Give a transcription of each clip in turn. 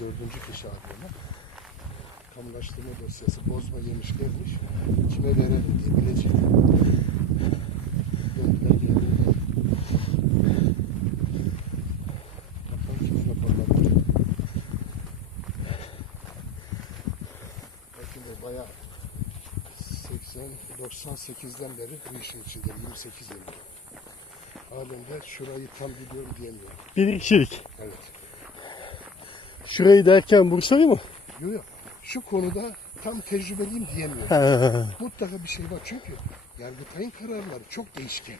dördüncü kişi arıyorlar. Kamulaştırma dosyası bozma yemiş gelmiş. Kime verelim diye bilecek. Döndüler yerine. Bakalım kim raporlar. Belki de bayağı 98'den beri bu işin içinde 28 yıl. Halen de şurayı tam biliyorum diyemiyorum. Bir kişilik. Evet. Şurayı derken Bursa'yı mı? Yok yok. Şu konuda tam tecrübeliyim diyemiyorum. Ha. Mutlaka bir şey var çünkü Yargıtay'ın kararları çok değişken.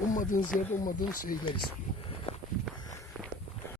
Ummadığınız yerde ummadığınız şeyler istiyor.